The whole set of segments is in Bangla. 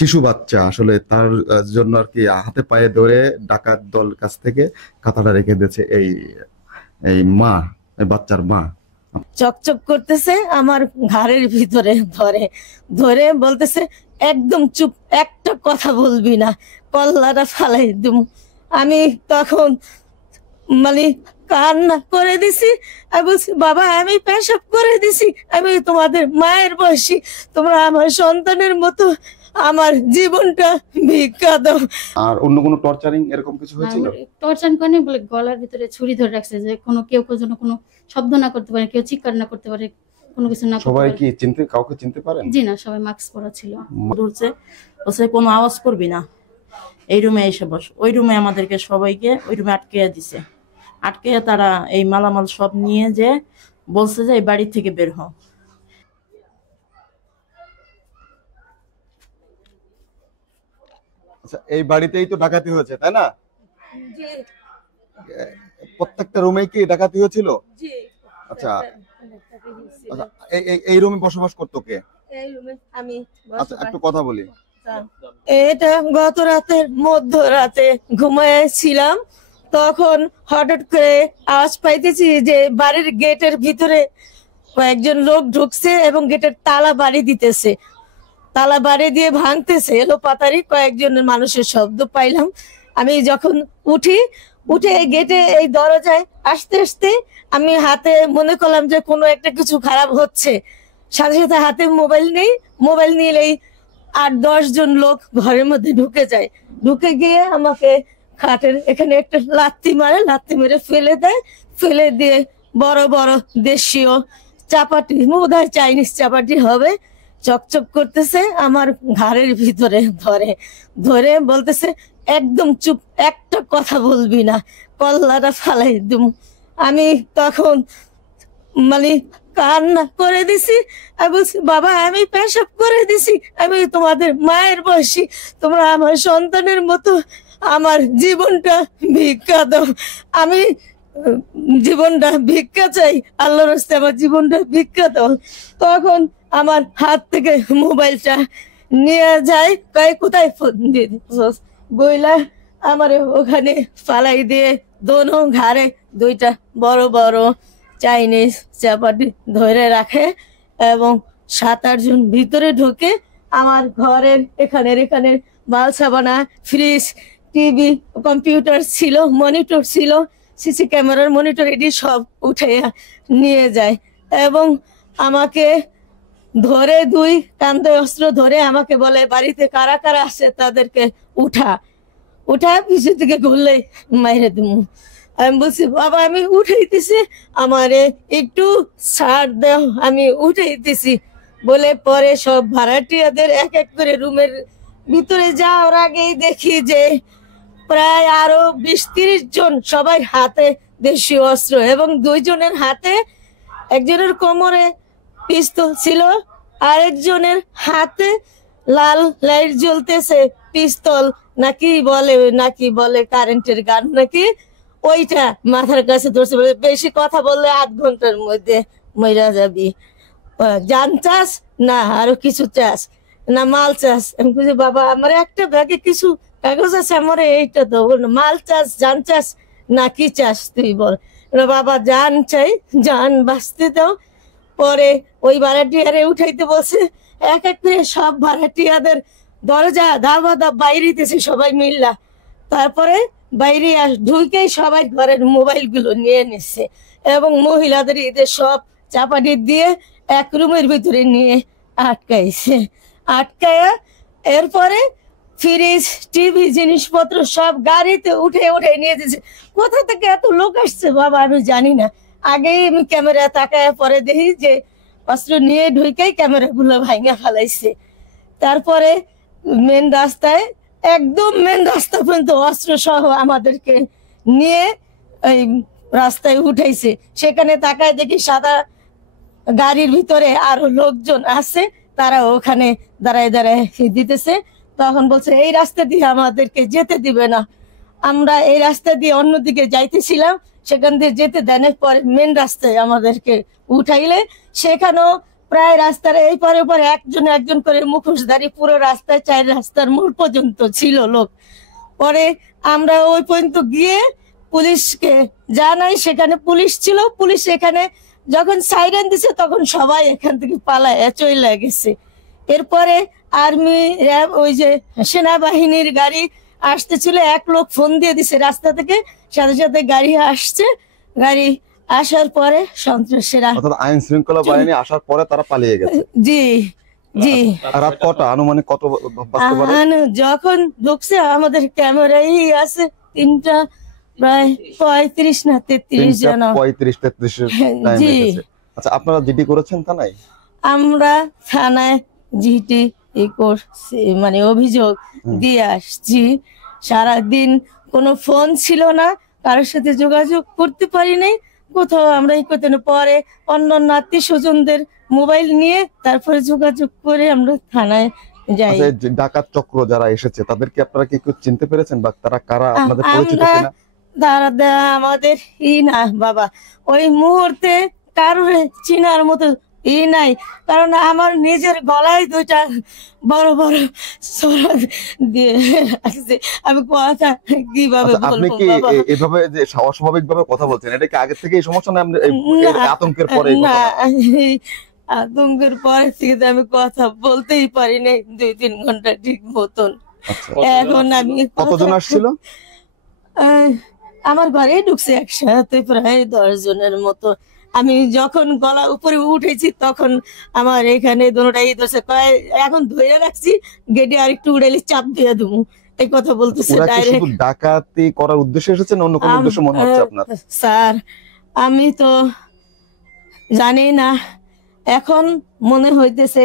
শিশু বাচ্চা আসলে তার জন্য আর কি হাতে পায়ে ধরে ডাকাত দল কাছ থেকে কাঁথাটা রেখে দিয়েছে এই এই মা, এই বাচ্চার মা। চকচক করতেছে আমার ঘাড়ের ভিতরে ধরে ধরে বলতেছে একদম চুপ, একটা কথা বলবি না, কল্লাটা ফালাই দুম। আমি তখন মানে কান্না করে দিছি। আমি বলছি বাবা আমি পেশাব করে দিছি, আমি তোমাদের মায়ের বয়সী, তোমরা আমার সন্তানের মতো আমার জীবনটা ভিক্ষা দাও। আর অন্য কোনো টর্চারিং এরকম কিছু হয়েছিল? টর্চার করে বলে গলার ভিতরে ছুরি ধরে রাখছে, যে কেউ যেন কোনো শব্দ না করতে পারে, কেউ চিৎকার না করতে পারে, কোনো কিছু না করতে সবাই পারে। কি কাউকে চিনতে পারেন? জি না, সবাই মাস্ক পরা ছিল। ধরছে, বলছে কোনো আওয়াজ করবি না, এই রুমে এসে বস। ওই রুমে আমাদেরকে সবাইকে ওই রুমে আটকে দিছে। আটকে তারা এই মালামাল সব নিয়ে যে বলছে যে এই বাড়ি থেকে বের হও। আচ্ছা, এই বাড়িতেই তো ডাকাতি হয়েছে তাই না? প্রত্যেকটা রুমে কি ডাকাতি হয়েছিল? আচ্ছা আচ্ছা, এই রুমে বসবাস করতো কে? আমি আচ্ছা একটু কথা বলি। এটা গত রাতের মধ্যরাতে ঘুমাইছিলাম, তখন হঠাৎ করে আওয়াজ পাইতেছি যে বাড়ির গেটের ভিতরে কয়েকজন লোক ঢুকছে এবং গেটের তালা বাড়ি দিতেছে, তালা বাড়ি দিয়ে ভাঙতেছে। এলো পাতারি কয়েকজন মানুষের শব্দ পাইলাম। আমি যখন উঠে এই গেটে এই দরজায় আসতে আসতে আমি হাতে মনে করলাম যে কোনো একটা কিছু খারাপ হচ্ছে, সাথে সাথে হাতে মোবাইল নিলেই 8-10 জন লোক ঘরের মধ্যে ঢুকে যায়। ঢুকে গিয়ে আমাকে খাটের এখানে একটা লাত্তি মেরে ফেলে দেয়। ফেলে দিয়ে বড় বড় দেশীয় চাপাটি, বোধহয় চাইনিজ চাপাটি হবে, চকচক করতেছে আমার ঘাড়ের ভিতরে ধরে বলতেছে একদম চুপ, একটা কথা বলবি না, কল্লাটা ফালাই দুম। আমি তখন মানে কান্না করে দিছি। আমি বলছি বাবা আমি পেশাব করে দিছি, আমি তোমাদের মায়ের বয়সী, তোমরা আমার সন্তানের মতো আমার জীবনটা ভিক্ষা দাও। আমি জীবনটা ভিক্ষা চাই, আল্লাহর রাস্তায় আমার জীবনটা ভিক্ষা দাও। তখন আমার হাত থেকে মোবাইলটা নিয়ে যায়, কোথায় ফোন দিয়ে দিস বইলা আমার ওখানে ফালাই দিয়ে দোনো ঘাড়ে 2টা বড় বড় চাইনিজ চাপাটি ধরে রাখে এবং 7-8 জন ভিতরে ঢোকে। আমার ঘরের এখানে মাল সাবানা, ফ্রিজ, টিভি, কম্পিউটার ছিল, মনিটর ছিল, সিসি ক্যামেরার মনিটর, এটি সব উঠে নিয়ে যায় এবং আমাকে ধরে 2 কান্দে অস্ত্র ধরে আমাকে বলে বাড়িতে কারা কারা আছে তাদেরকে উঠা পিছু থেকে ঘুরলে মাইরে দিমু। আমি বলছি বাবা আমি উঠাইতেছি, আমারে একটু ছাড় দাও, আমি উঠাইতেছি বলে পরে সব ভাড়াটিয়াদের এক এক করে রুমের ভিতরে যাওয়ার আগেই দেখি যে প্রায় আরো 20-30 জন, সবাই হাতে দেশীয় অস্ত্র এবং 2 জনের হাতে, একজনের কোমরে পিস্তল ছিল, আরেকজনের হাতে লাল লাইট জ্বলতেছে, পিস্তল নাকি বলে কারেন্টের গান নাকি, ওইটা মাথার কাছে ধরছে। বেশি কথা বললে 8 ঘন্টার মধ্যে মইরা যাবি, জান চাস না আরো কিছু চাস না মাল চাস? আমি বলছি বাবা আমার একটা ব্যাগে কিছু কাগজ আছে, আমার এইটা তো মাল চাস, জান চাস না কি চাস তুই বল? বাবা জান চাই, জান বাঁচতে দাও। পরে ওই ভাড়াটিয়ারে উঠাইতে বলছে, এক এক করে সব ভাড়াটিয়াদের দরজা ধাবা বাইরে দিতেছে সবাই মিল্লা। তারপরে বাইরে ঢুকেই সবাই ঘরের মোবাইল গুলো নিয়ে নিচ্ছে এবং মহিলাদের এদের সব চাপাটি দিয়ে এক রুমের ভিতরে নিয়ে আটকায়া এরপরে ফ্রিজ, টিভি, জিনিসপত্র সব গাড়িতে উঠে নিয়ে যেছে। কোথা থেকে এত লোক আসছে বাবা আমি জানি না। আগেই আমি ক্যামেরা তাকায় পরে দেখি যে অস্ত্র নিয়ে ঢুকেই ক্যামেরা গুলো ভাঙা ফেলাইছে। তারপরে একদম মেন রাস্তা পর্যন্ত অস্ত্র সহ আমাদেরকে নিয়ে এই রাস্তায় উঠাইছে। সেখানে তাকায় দেখি সাদা গাড়ির ভিতরে আরো লোকজন আছে, তারা ওখানে দাঁড়ায় দিতেছে। তখন বলছে এই রাস্তা দিয়ে আমাদেরকে যেতে দিবে না। আমরা এই রাস্তা দিয়ে অন্যদিকে যাইতেছিলাম, সেখান দিয়ে যেতে দেনের পরে মেন রাস্তায় আমাদেরকে উঠাইলে সেখানেও প্রায় রাস্তার এই পরে ওপরে একজন একজন করে মুখোশধারী পুরো রাস্তায় 4 রাস্তার মোড় পর্যন্ত ছিল লোক। পরে আমরা ওই পর্যন্ত গিয়ে পুলিশকে জানাই, সেখানে পুলিশ ছিল। পুলিশ এখানে যখন সাইরেন দিছে তখন সবাই এখান থেকে পালায় চলে গেছে। এরপরে আর্মি র্যাব ওই যে সেনাবাহিনীর গাড়ি আসতেছিল, এক লোক ফোন দিয়ে দিছে রাস্তা থেকে, সাথে সাথে গাড়ি আসছে। গাড়ি আসার পরে সন্ত্রাসীরা, অর্থাৎ আইন শৃঙ্খলা বাহিনী আসার পরে তারা পালিয়ে গেছে। জি জি, রাত কটা আনুমানিক কত বাজতে পারে? যখন ঢুকছে আমাদের ক্যামেরাই আছে 3টা প্রায় 35 না 33 জন। 35-33 টাইম জি। লেগেছে। আচ্ছা, আপনারা জিডি করেছেন থানায়? আমরা থানায় জিটি করছি, মানে অভিযোগ দিয়ে আসছি। সারাদিন কোনো ফোন ছিল না, কারোর সাথে যোগাযোগ করতে পারি নাই কোথাও। আমরা এই করতে পরে অন্যান্য আত্মীয় স্বজনদের মোবাইল নিয়ে তারপরে যোগাযোগ করে আমরা থানায় যাই। আচ্ছা, এই যে ডাকাত চক্র যারা এসেছে তাদেরকে আপনারা কি কেউ চিনতে পেরেছেন বা তারা কারা, আপনাদের পরিচিত আমরা কিনা? দাদা আমাদের না বাবা, ওই মুহূর্তে কারোর চিনার মতো নাই, কারণ আমার নিজের গলায় 2টা বড় বড় সরা দিয়ে রাখছে। আমি কথা কিভাবে আচ্ছা, আপনি বলবো কি বাবা? এভাবে যে অস্বাভাবিক ভাবে কথা বলছেন, এটা কি আগে থেকে এই সমস্যা না আতঙ্কের পরে এই না, ঘটনা? এই আতঙ্কের পরে থেকে তো আমি কথা বলতেই পারি নাই 2-3 ঘন্টা ঠিক মতন। আচ্ছা, এখন আমি কতজন আসছিল? আমার ঘরে ঢুকছে একসাথে প্রায় 10 জনের মতো। আমি যখন গলা উপরে উঠেছি তখন আমার এখানে দোনোটাই ধরছে, কয় এখন ধরে রাখছি, গেটে আরেকটু উড়াইলে চাপ দিয়ে দেবো, এই কথা বলতেছে ওরা কি শুধু ডাইরেক্ট। ডাকাতি করার উদ্দেশ্যে এসেছেন, অন্য কোনো উদ্দেশ্য মনে হচ্ছে আপনার? স্যার আমি তো জানি না, এখন মনে হইতেছে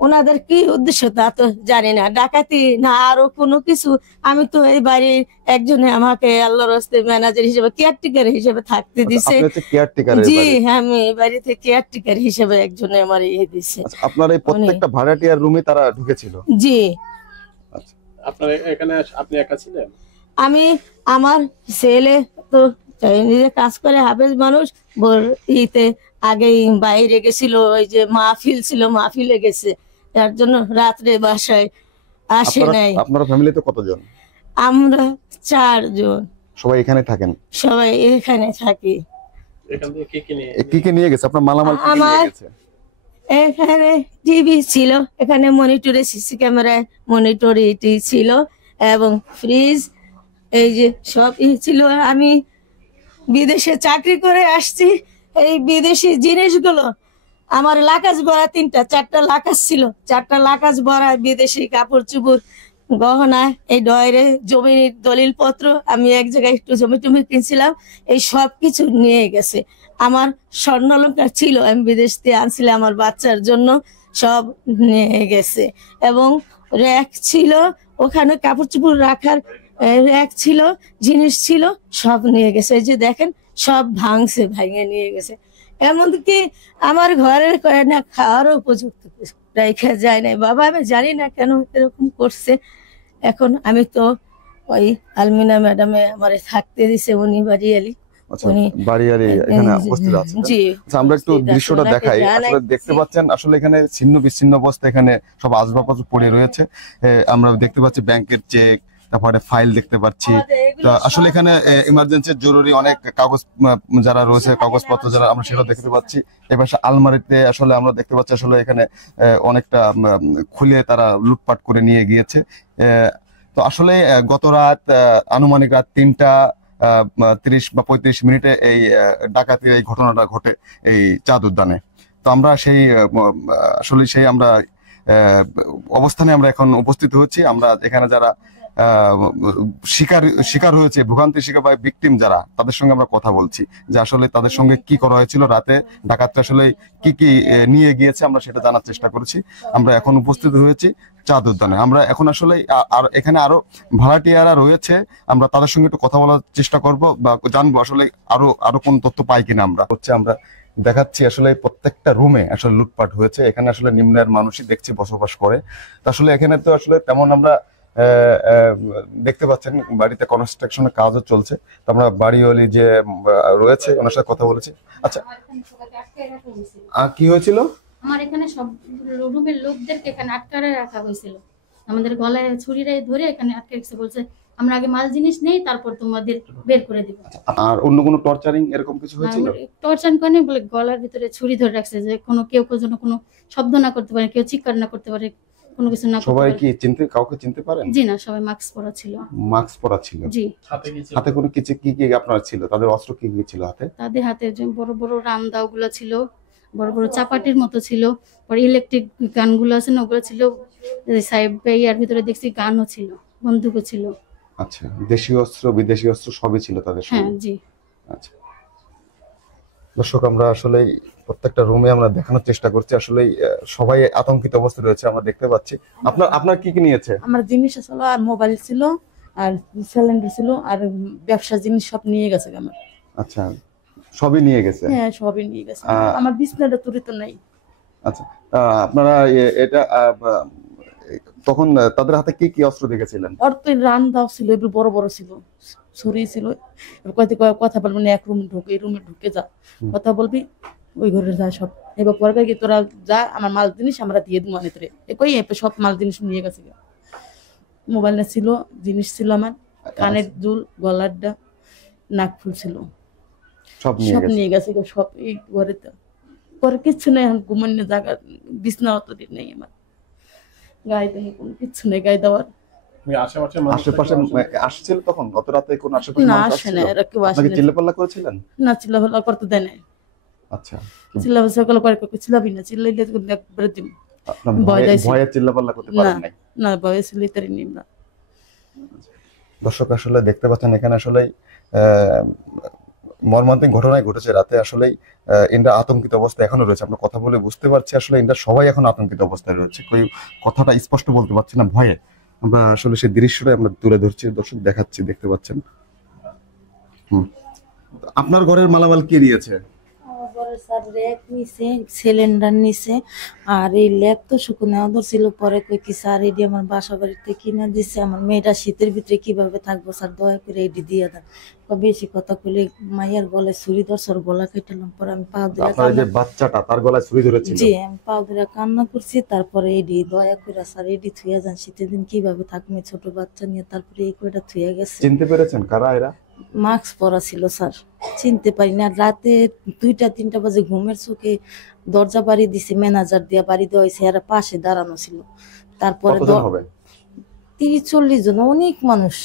ওনাদের কি উদ্দেশ্য তা তো জানি না, ডাকাতি না আরো কোনো কিছু। আমি তো এই বাড়ির একজনে আমাকে আল্লাহর রাস্তে ম্যানেজার হিসেবে, কেয়ারটেকার হিসেবে থাকতে দিছে। আপনি হচ্ছে কেয়ারটেকার? জি, আমি এই বাড়িতে কেয়ারটেকার হিসেবে একজনে আমার দিছে। আপনার এই প্রত্যেকটা ভাড়াটিয়ার রুমে তারা ঢুকেছিল? জি। আচ্ছা, আপনার এখানে আপনি একা ছিলেন? আমি, আমার ছেলে তো নিজে কাজ করে, হাফেজ মানুষ, ইতে আগেই বাইরে গেছিল, ওই যে মাহফিল ছিল, মাহফিলে গেছে, তার জন্য রাত্রে বাসায় আসে নাই। আপনার ফ্যামিলিতে কতজন? আমরা 4 জন, সবাই এখানে থাকেন? সবাই এখানে থাকি। এখান থেকে কি কি নিয়ে গেছে? আপনার মালামাল কি কি নিয়ে আমার গেছে? এখানে টিভি ছিল, এখানে মনিটরে সিসি ক্যামেরায় মনিটর এটি ছিল, এবং ফ্রিজ, এই যে সব ছিল। আমি বিদেশে চাকরি করে আসছি, এই বিদেশি জিনিসগুলো আমার লাকাজ ভরা 4টা লাকাজ ছিল, 4টা লাকাজ ভরা বিদেশি কাপড় চুপড়, গহনা, এই ডয়ের জমির দলিল পত্র, আমি এক জায়গায় একটু জমি টমি কিনছিলাম, এই সব কিছু নিয়ে গেছে। আমার স্বর্ণালঙ্কার ছিল, আমি বিদেশ থেকে আনছিলাম আমার বাচ্চার জন্য, সব নিয়ে গেছে। এবং র্যাক ছিল, ওখানে কাপড় চুপড় রাখার র্যাক ছিল, জিনিস ছিল, সব নিয়ে গেছে। এই যে দেখেন সব ভাঙছে, ভাঙে নিয়ে গেছে। এমনকি আমার ঘরের না খাওয়ারও উপযুক্ত রেখে যায় নাই। বাবা আমি জানি না কেন এরকম করছে। এখন আমি তো ওই আলমিনা ম্যাডামে আমার থাকতে দিছে, উনি বাড়িয়ালি। আচ্ছা, বাড়িয়ারি এখানে উপস্থিত আছেন। জি, আচ্ছা, আমরা একটু দৃশ্যটা দেখাই। আসলে দেখতে পাচ্ছেন, আসলে এখানে ছিন্ন বিচ্ছিন্ন অবস্থা, এখানে সব আসবাবপত্র পড়ে রয়েছে। আমরা দেখতে পাচ্ছি ব্যাংকের চেক, তারপরে ফাইল দেখতে পাচ্ছি। তো আসলে এখানে ইমার্জেন্সি জরুরি অনেক কাগজ যারা রয়েছে, কাগজপত্র যারা, আমরা সেটা দেখতে পাচ্ছি। এবার আলমারিতে আসলে আমরা দেখতে পাচ্ছি আসলে এখানে অনেকটা খুলে তারা লুটপাট করে নিয়ে গিয়েছে। তো আসলে গত রাত আনুমানিক রাত 3টা 30 বা 35 মিনিটে এই ডাকাতির এই ঘটনাটা ঘটে এই চাঁদ উদ্যানে। তো আমরা সেই আসলে সেই আমরা অবস্থানে আমরা এখন উপস্থিত হচ্ছি। আমরা এখানে যারা শিকার হয়েছে, ভোগান্তির শিকার বা ভিকটিম যারা, তাদের সঙ্গে আমরা কথা বলছি যে আসলে তাদের সঙ্গে কি করা হয়েছিল রাতে, ডাকাতরা আসলে কি কি নিয়ে গিয়েছে, আমরা সেটা জানার চেষ্টা করেছি। আমরা এখন উপস্থিত হয়েছি চাঁদ উদ্যানে। আমরা এখন আসলে আর এখানে আরো ভাড়াটিয়ারা রয়েছে, আমরা তাদের সঙ্গে একটু কথা বলার চেষ্টা করব বা জানবো আসলে আরো কোন তথ্য পাই কিনা। আমরা দেখাচ্ছি আসলে প্রত্যেকটা রুমে আসলে লুটপাট হয়েছে। এখানে আসলে নিম্নের মানুষই দেখছি বসবাস করে। তো আসলে এখানে তো আসলে তেমন আমরা দেখতে পাচ্ছেন বাড়িতে কনস্ট্রাকশনের কাজও চলছে। তো আমরা বাড়িওয়ালি যে রয়েছে ওনার সাথে কথা বলেছি। আচ্ছা, কি হয়েছিল? আমার এখানে সব রুমের লোকদেরকে এখানে আটকারে রাখা হয়েছিল, আমাদের গলায় ছুরিরে ধরে এখানে আটকে রেখেছে, বলছে আমরা আগে মাল জিনিস নেই তারপর তোমাদের বের করে দিব। আর অন্য কোনো টর্চারিং এরকম কিছু হয়েছিল? টর্চার করে বলে গলার ভিতরে ছুরি ধরে রাখছে যে কেউ যেন কোনো শব্দ না করতে পারে, কেউ চিৎকার না করতে পারে, কোনো কিছু না করতে সবাই পারে। কি কাউকে চিনতে পারেন? জি না, সবাই মাস্ক পরা ছিল। মাস্ক পরা ছিল? জি। হাতে কোনো কিছু কি আপনার ছিল? তাদের অস্ত্র কি ছিল হাতে? তাদের হাতে যে বড় বড় রামদা ওগুলো ছিল, বড় বড় চাপাটির মতো ছিল, পরে ইলেকট্রিক গানগুলো আছে না ওগুলো ছিল, সাহেব ইয়ার ভিতরে দেখছি গানও ছিল, বন্দুকও ছিল। আচ্ছা, দেশীয় অস্ত্র বিদেশি অস্ত্র সবই ছিল তাদের হ্যাঁ সঙ্গে? জি। আচ্ছা দর্শক, আমরা আসলে প্রত্যেকটা রুমে আমরা দেখানোর চেষ্টা করছি, আসলে সবাই আতঙ্কিত অবস্থায় রয়েছে আমরা দেখতে পাচ্ছি। আপনার কি কি নিয়েছে? আমার জিনিস ছিল, আর মোবাইল ছিল, আর সিলিন্ডার ছিল, আর ব্যবসার জিনিস সব নিয়ে গেছে আমার। আচ্ছা, সবই নিয়ে গেছে? হ্যাঁ সবই নিয়ে গেছে। আমার বিছনাটা তুলি তো নাই। আচ্ছা, আপনারা এটা তখন তাদের হাতে কি কি অস্ত্র দেখেছিলেন? ওর তো রান দাও ছিল, এগুলো বড় বড় ছিল, ছুরি ছিল। কথা বলবি না, এক রুমে ঢুকে এই রুমে ঢুকে যা, কথা বলবি ওই ঘরে যা সব। এবার পরে গিয়ে তোরা যা, আমার মাল জিনিস আমরা দিয়ে দিব মানে তোরে কই সব মাল জিনিস নিয়ে গেছে। মোবাইলটা ছিল, জিনিস ছিল আমার, কানের দুল, গলারটা, নাকফুল ছিল, সব নিয়ে গেছে সব। এই ঘরে তো পরে কিচ্ছু নেই, এখন ঘুমানোর জায়গা, বিছনা অত নেই আমার, গায়ে দেয় কোনো কিচ্ছু নেই গায়ে দেওয়ার। আশেপাশে আসছিল তখন? গত রাতে কোন আশেপাশে না মানুষ আসে না, আসছিল? এরা কেউ আসে আপনাকে না। চিল্লাপাল্লা করেছিলেন? না চিল্লাপাল্লা করতে দেয় না। আচ্ছা, চিল্লাপাল্লা করে চিল্লাবি না, চিল্লাইলে একবারে দিন। আপনার ভয় পাইছি। ভয়ে চিল্লাপাল্লা করতে পারেন নাই? না ভয়ে চিল্লাইতে নিম না। দর্শক, আসলে দেখতে পাচ্ছেন এখানে আসলে মর্মান্তিক ঘটনাই ঘটেছে রাতে। আসলেই ইন্দ্রা আতঙ্কিত অবস্থায় এখনো রয়েছে। আমরা কথা বলে বুঝতে পারছি আসলে ইন্দ্রা সবাই এখন আতঙ্কিত অবস্থায় রয়েছে, কেউ কথাটা স্পষ্ট বলতে পারছে না ভয়ে। আমরা আসলে সেই দৃশ্যটাই আমরা তুলে ধরছি, দর্শক দেখাচ্ছি, দেখতে পাচ্ছেন। আপনার ঘরের মালামাল কে নিয়েছে? স্যার র্যাক নিছে, সিলিন্ডার নিছে, আর এই ল্যাপ তো শুকনো ওদের ছিল। পরে কই কি স্যার এডি আমার বাসা বাড়িতে কিনে দিছে, আমার মেয়েটা শীতের ভিতরে কিভাবে থাকবো স্যার, দয়া করে এডি দিয়ে দেন। বেশি কথা কইলে মাইয়ার গলায় ছুরি ধরছে, ওর গলা কেটেলাম। পরে আমি পা ধরে আপনার যে বাচ্চাটা তার গলায় ছুরি ধরেছিল? জি, আমি পা ধরে কান্না করছি। তারপরে এডি দয়া করে স্যার এডি থুইয়া যান, শীতের দিন কিভাবে থাকবে ছোট বাচ্চা নিয়ে। তারপরে এই কয়টা থুইয়া গেছে। চিনতে পেরেছেন কারা এরা? মাস্ক পরা ছিল স্যার, চিনতে পারি না। রাতে 2টা-3টা বাজে ঘুমের চোখে দরজা বাড়ি দিছে, ম্যানেজার দিয়া বাড়ি দেওয়া হয়েছে, এরা পাশে দাঁড়ানো ছিল। তারপরে 30-40 জন, অনেক মানুষ,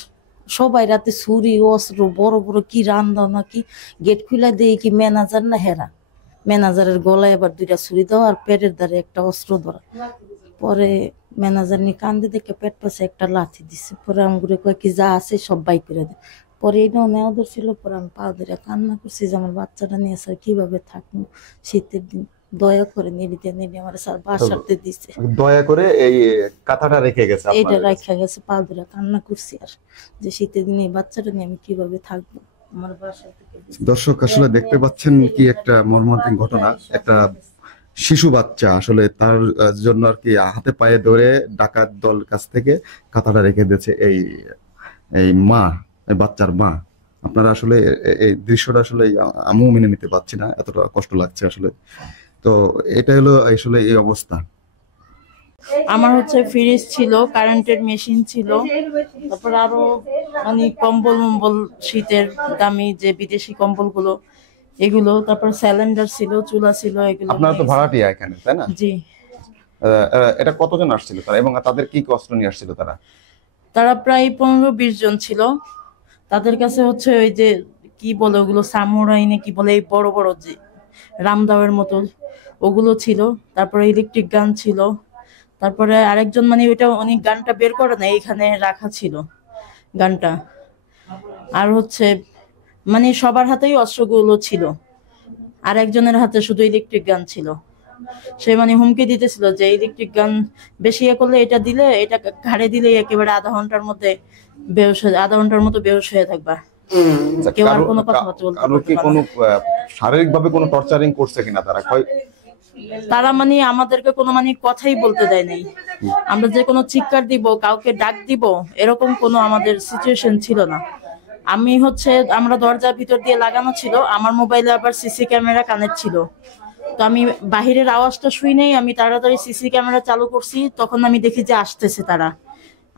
সবাই রাতে ছুরি অস্ত্র বড় বড় কি রান্দা নাকি। গেট খুলে দেয় কি ম্যানেজার না হেরা, ম্যানেজারের গলায় আবার 2টা ছুরি দেওয়া, আর পেটের দ্বারে একটা অস্ত্র ধরা। পরে ম্যানেজার নিয়ে কান্দে দেখে পেট পাশে একটা লাথি দিছে। পরে আমগুলো কয় কি যা আছে সব বাই করে দেয়। পরে এটাও নেওয়া ধরছিল। পরে আমি পা ধরে কান্না করছি যে আমার বাচ্চাটা নিয়ে স্যার কিভাবে থাকবো শীতের দিন, দয়া করে নিয়ে আমার স্যার বাসাতে দিচ্ছে। দয়া করে এই কথাটা রেখে গেছে, এইটা রাখা গেছে। পা ধরে কান্না করছি আর যে শীতের দিনে এই বাচ্চাটা নিয়ে আমি কিভাবে থাকবো আমার বাসা থেকে। দর্শক, আসলে দেখতে পাচ্ছেন কি একটা মর্মান্তিক ঘটনা। একটা শিশু বাচ্চা আসলে তার জন্য আর কি হাতে পায়ে ধরে ডাকাত দল কাছ থেকে কাঁথাটা রেখে দিয়েছে এই মা, এই বাচ্চার মা। আপনারা আসলে এই দৃশ্যটা আসলে আমিও মেনে নিতে পারছি না, এতটা কষ্ট লাগছে আসলে। তো এটা হলো আসলে এই অবস্থা। আমার হচ্ছে ফ্রিজ ছিল, কারেন্টের মেশিন ছিল, তারপর আরো মানে কম্বল শীতের দামি যে বিদেশি কম্বল গুলো এগুলো, তারপর সিলিন্ডার ছিল, চুলা ছিল, এগুলো। আপনারা তো ভাড়াটিয়া এখানে, তাই না? জি। এটা কতজন আসছিল তারা এবং তাদের কি কষ্ট নিয়ে আসছিল তারা? তারা প্রায় 15-20 জন ছিল। তাদের কাছে হচ্ছে ওই যে কি বলে ওগুলো, সামুরাই না কি বলে, এই বড় বড় যে রামদাওয়ের মতো ওগুলো ছিল। তারপরে ইলেকট্রিক গান ছিল। তারপরে আরেকজন মানে ওইটা অনেক গানটা বের করে না, এইখানে রাখা ছিল গানটা। আর হচ্ছে মানে সবার হাতেই অস্ত্রগুলো ছিল, আর একজনের হাতে শুধু ইলেকট্রিক গান ছিল। সে মানে হুমকি দিতেছিল যে ইলেকট্রিক গান বেশি করলে, এটা দিলে, এটা ঘাড়ে দিলে একেবারে আধা ঘন্টার মতো বেহুশ হয়ে থাকবা। কেউ আর কোনো কথাবার্তা বলতে পারবে না। কোনো শারীরিক ভাবে কোনো টর্চারিং করছে কিনা তারা? তারা মানে আমাদেরকে কোনো মানে কথাই বলতে দেয় নাই। আমরা যে কোনো চিৎকার দিব, কাউকে ডাক দিব, এরকম কোনো আমাদের সিচুয়েশন ছিল না। আমি হচ্ছে আমরা দরজার ভিতর দিয়ে লাগানো ছিল, আমার মোবাইলে আবার সিসি ক্যামেরা কানেক্ট ছিল। তো আমি বাহিরের আওয়াজটা শুই নেই, আমি তাড়াতাড়ি সিসি ক্যামেরা চালু করছি, তখন আমি দেখি যে আসতেছে তারা।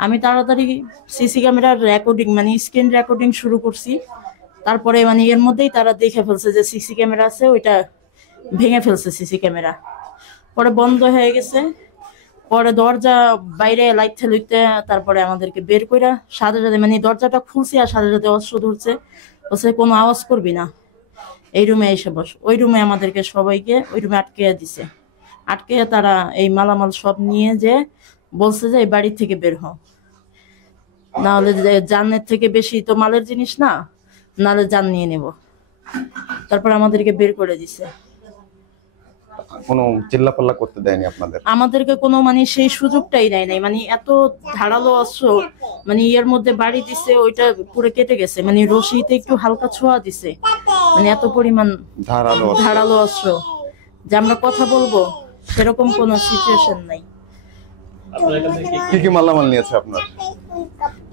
আমি তাড়াতাড়ি সিসি ক্যামেরার রেকর্ডিং মানে স্ক্রিন রেকর্ডিং শুরু করছি। তারপরে মানে এর মধ্যেই তারা দেখে ফেলছে যে সিসি ক্যামেরা আছে, ওইটা ভেঙে ফেলছে সিসি ক্যামেরা। পরে বন্ধ হয়ে গেছে। পরে দরজা বাইরে লাইট লইতে তারপরে আমাদেরকে বের কইরা সাথে সাথে মানে দরজাটা খুলছি আর সাথে সাথে অস্ত্র ধরছে, বলছে কোনো আওয়াজ করবি না, এই রুমে এসে বস। ওই রুমে আমাদেরকে সবাইকে ওই রুমে আটকে দিছে। আটকে তারা এই মালামাল সব নিয়ে যে বলছে যে এই বাড়ি থেকে বের হও, নাহলে জানের থেকে বেশি তো মালের জিনিস না, নাহলে জান নিয়ে নেব। তারপর আমাদেরকে বের করে দিছে। কোনো চিল্লাপাল্লা করতে দেয়নি আপনাদের? আমাদেরকে কোনো মানে সেই সুযোগটাই দেয় নাই। মানে এত ধারালো অস্ত্র মানে এর মধ্যে বাড়ি দিছে, ওইটা পুরো কেটে গেছে। মানে রশিতে একটু হালকা ছোঁয়া দিছে, মানে এত পরিমাণ ধারালো অস্ত্র যে আমরা কথা বলবো সেরকম কোনো সিচুয়েশন নাই। আপনার এখান থেকে কি কি মালামাল নিয়েছে আপনার?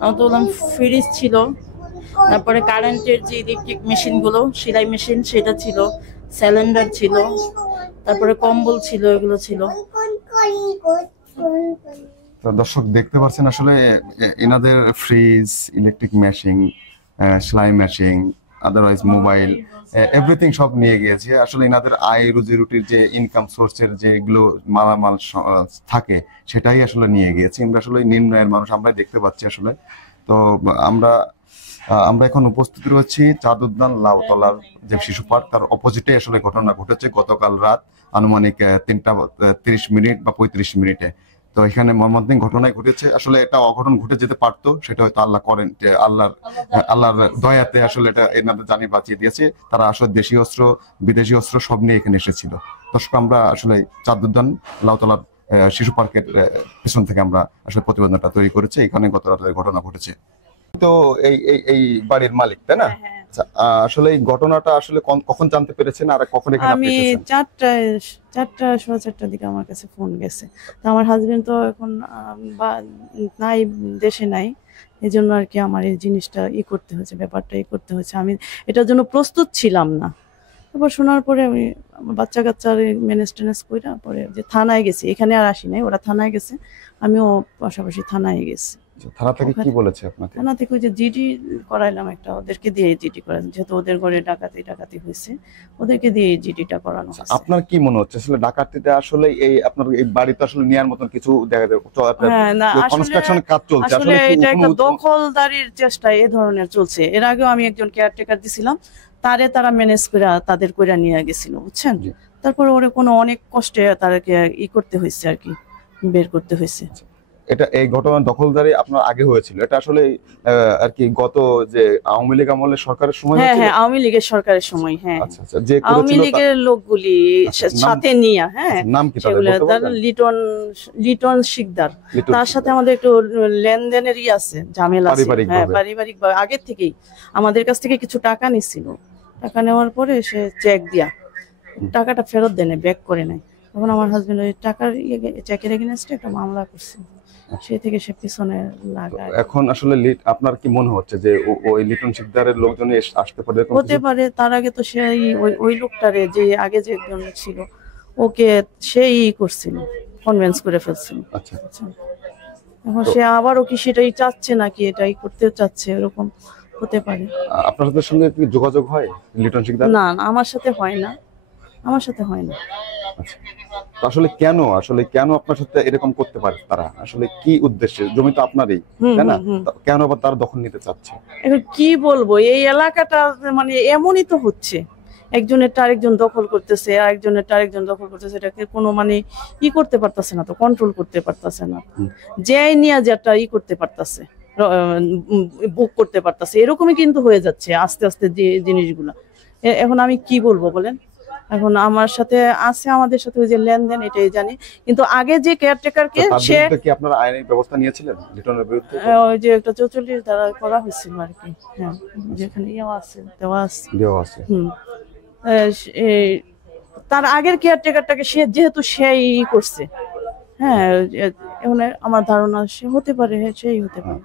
আমার তো বললাম ফ্রিজ ছিল, তারপরে কারেন্টের যে ইলেকট্রিক মেশিন গুলো, সেলাই মেশিন সেটা ছিল, সিলিন্ডার ছিল, তারপরে কম্বল ছিল, এগুলো ছিল। তো দর্শক দেখতে পাচ্ছেন আসলে এনাদের ফ্রিজ, ইলেকট্রিক মেশিন, সেলাই মেশিন, আদারওয়াইজ মোবাইল, এভরিথিং সব নিয়ে গিয়েছে। আসলে এনাদের আয় রুজি রুটির যে ইনকাম সোর্সের যেগুলো মালামাল থাকে সেটাই আসলে নিয়ে গিয়েছে। আমরা আসলে নিম্ন আয়ের মানুষ, আমরা দেখতে পাচ্ছি আসলে। তো আমরা এখন উপস্থিত রয়েছি চাঁদ উদ্যান লাউতলার যে শিশু পার্ক, তার অপোজিটে আসলে ঘটনা ঘটেছে গতকাল রাত আনুমানিক 3:30 বা 35 মিনিটে। তো এখানে মর্মান্তিক ঘটনায় ঘটেছে। আসলে এটা অঘটন ঘটে যেতে পারতো, সেটা হয়তো আল্লাহ করেন, আল্লাহর দয়াতে আসলে এটা এনাদের জানি বাঁচিয়ে দিয়েছে। তারা আসলে দেশীয় অস্ত্র, বিদেশি অস্ত্র সব নিয়ে এখানে এসেছিল। দর্শক আমরা আসলে চাঁদ উদ্যান লাউতলার শিশু পার্কের পিছন থেকে আমরা আসলে প্রতিবেদনটা তৈরি করেছি। এখানে গত রাতে ঘটনা ঘটেছে। তো এই বাড়ির মালিক, তাই না? আসলে এই ঘটনাটা আসলে কখন জানতে পেরেছেন আর কখন এখানে আপনি আমি এসেছেন? 4:30 দিকে আমার কাছে ফোন গেছে। তো আমার হাজবেন্ড তো এখন নাই, দেশে নাই, এই জন্য আর কি আমার এই জিনিসটা করতে হয়েছে, ব্যাপারটা করতে হয়েছে। আমি এটার জন্য প্রস্তুত ছিলাম না। তারপর শোনার পরে আমি আমার বাচ্চা কাচ্চার ম্যানেজ টেনেজ কইরা পরে যে থানায় গেছি, এখানে আর আসি নাই, ওরা থানায় গেছে, আমিও পাশাপাশি থানায় গেছি। থানা থেকে কি বলেছে আপনাকে? থানা থেকে ওই যে জিডি করাইলাম একটা, ওদেরকে দিয়ে জিডি করাইলাম, যেহেতু ওদের ঘরে ডাকাতি হয়েছে, ওদেরকে দিয়ে জিডিটা করানো হয়েছে। আপনার কি মনে হচ্ছে আসলে ডাকাতিটা আসলে এই আপনার এই বাড়িতে আসলে নেয়ার মতন কিছু দেখা যায়? হ্যাঁ, না, কনস্ট্রাকশন কাজ চলছে, আসলে আসলে এটা একটা দখলদারির চেষ্টা এ ধরনের চলছে। এর আগেও আমি একজন কেয়ারটেকার দিছিলাম, তারা ম্যানেজ করে তাদের কইরা নিয়ে গেছিল, বুঝছেন। তারপরে ওরে কোনো অনেক কষ্টে তাদেরকে করতে হয়েছে আর কি, বের করতে হয়েছে। এটা এই ঘটনা দখলদারি আপনার আগে হয়েছিল? এটা আসলে আর কি গত যে আওয়ামী লীগ আমলের সরকারের সময় হ্যাঁ হয়েছিল? হ্যাঁ, আওয়ামী লীগের সরকারের সময়। হ্যাঁ, আচ্ছা আচ্ছা, যে আওয়ামী করেছিল লীগের লোকগুলি সাথে নিয়ে, হ্যাঁ, নাম কি তাদের সেগুলো বলতে তার পারবেন? লিটন শিকদার, লিটন তার সাথে আমাদের একটু লেনদেনেরই আছে, ঝামেলা আছে। পারিবারিক হ্যাঁ, ভাবে। পারিবারিক আগের থেকেই আমাদের কাছ থেকে কিছু টাকা নিছিল। টাকা নেওয়ার পরে সে চেক দিয়া টাকাটা ফেরত দেয়, ব্যাক করে নেয়। তখন আমার হাজবেন্ড ওই টাকার চেকের এগেইনস্টে একটা মামলা করছে, সেই থেকে সে পিছনে লাগায়। এখন আসলে আপনার কি মনে হচ্ছে যে ওই লিটন শিকদারের লোকজন আসতে পারে? হতে পারে। তার আগে তো সেই ওই লোকটারে, যে আগে যে একজন ছিল, ওকে সেই করছিল, কনভিন্স করে ফেলছিল। আচ্ছা, এখন সে আবারও কি সেটাই চাচ্ছে নাকি এটাই করতে চাচ্ছে, এরকম হতে পারে। আপনার সঙ্গে কি যোগাযোগ হয় লিটন শিকদার? না না, আমার সাথে হয় না, আমার সাথে হয় না। আচ্ছা, তো আসলে কেন আপনার সাথে এরকম করতে পারে তারা? আসলে কি উদ্দেশ্যে? জমি তো আপনারই, তাই না? কেন আবার তারা দখল নিতে চাচ্ছে? এখন কি বলবো, এই এলাকাটা মানে এমনই তো হচ্ছে, একজনের আরেকজন দখল করতেছে, আরেকজনের আরেকজন দখল করতেছে, এটাকে কোনো মানে করতে পারতেছে না, তো কন্ট্রোল করতে পারতেছে না, যে নিয়ে যেটা করতে পারতেছে, বুক করতে পারতেছে, এরকমই কিন্তু হয়ে যাচ্ছে আস্তে আস্তে যে জিনিসগুলা। এখন আমি কি বলবো বলেন? এখন আমার সাথে আছে, আমাদের সাথে ওই যে লেনদেন, এটাই জানি। কিন্তু আগে যে কেয়ারটেকারকে, সে কি আপনারা আইনি ব্যবস্থা নিয়েছিলেন লিটনের বিরুদ্ধে? ওই যে একটা 44 দ্বারা করা হয়েছিল আর কি। হ্যাঁ, যেখানে দেওয়া আছে। তার আগের কেয়ারটেকারটাকে সে যেহেতু সেই করছে, হ্যাঁ, এখন আমার ধারণা সে হতে পারে, সেই হতে পারে।